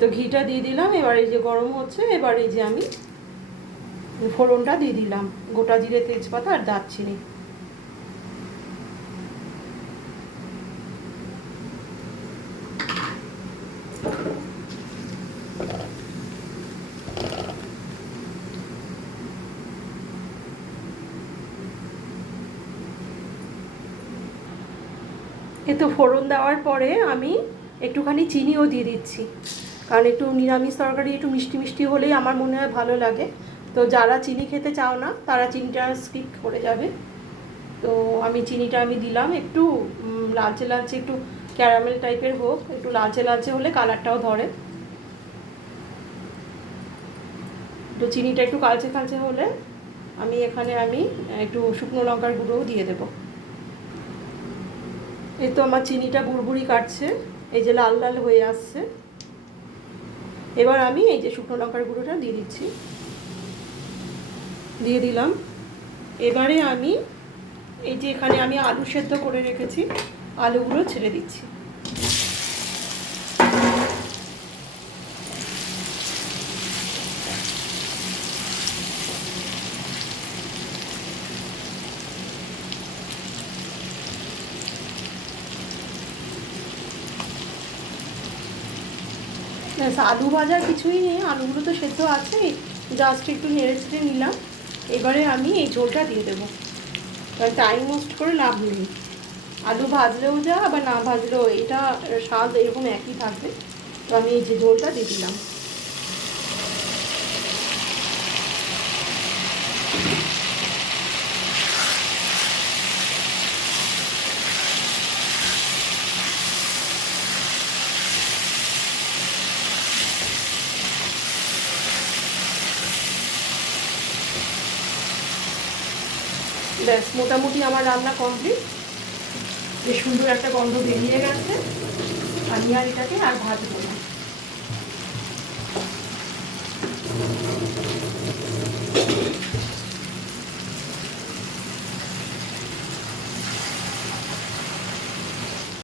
তো ঘিটা দিয়ে দিলাম। এবার এই যে গরম হচ্ছে, এবার এই যে আমি ফোড়নটা দিয়ে দিলাম, গোটা জিরে, তেজপাতা আর দারচিনি। এ তো ফোড়ন দেওয়ার পরে আমি একটুখানি চিনিও দিয়ে দিচ্ছি, কারণ একটু নিরামিষ তরকারি একটু মিষ্টি মিষ্টি হলেই আমার মনে হয় ভালো লাগে। তো যারা চিনি খেতে চাও না তারা চিনিটা স্কিপ করে যাবে। তো আমি চিনিটা দিলাম, একটু লালচে লালচে, একটু ক্যারামেল টাইপের হোক, একটু লালচে লালচে হলে কালারটাও ধরে। তো চিনিটা একটু কালচে কালচে হলে এখানে একটু শুকনো লঙ্কার গুঁড়োও দিয়ে দেবো। এই তো আমার চিনিটা বুড়বুড়ি কাটছে, এই যে লাল লাল হয়ে আসছে। এবার আমি এই যে শুকনো লঙ্কার গুঁড়োটা দিয়ে দিচ্ছি, দিয়ে দিলাম। এবারে আমি এই যে এখানে আমি আলু সেদ্ধ করে রেখেছি, আলুগুলো ছেড়ে দিচ্ছি। আলু ভাজার কিছুই নেই, আলুগুলো তো সেদ্ধ আছেই, জাস্ট একটু নেড়ে ছেড়ে নিলাম। এবারে আমি এই ঝোলটা দিয়ে দেবো, কারণ টাইম ওয়েস্ট করে লাভ নেই। আলু ভাজলেও যা আবার না ভাজলেও এটা স্বাদ এরকম একই থাকবে। তো আমি এই যে ঝোলটা দিয়ে দিলাম। ব্যাস, মোটামুটি আমার রান্না কমপ্লিট। বেশ সুন্দর একটা গন্ধ বেরিয়ে গেছে। আমি আর এটাকে আর ভাজবো না।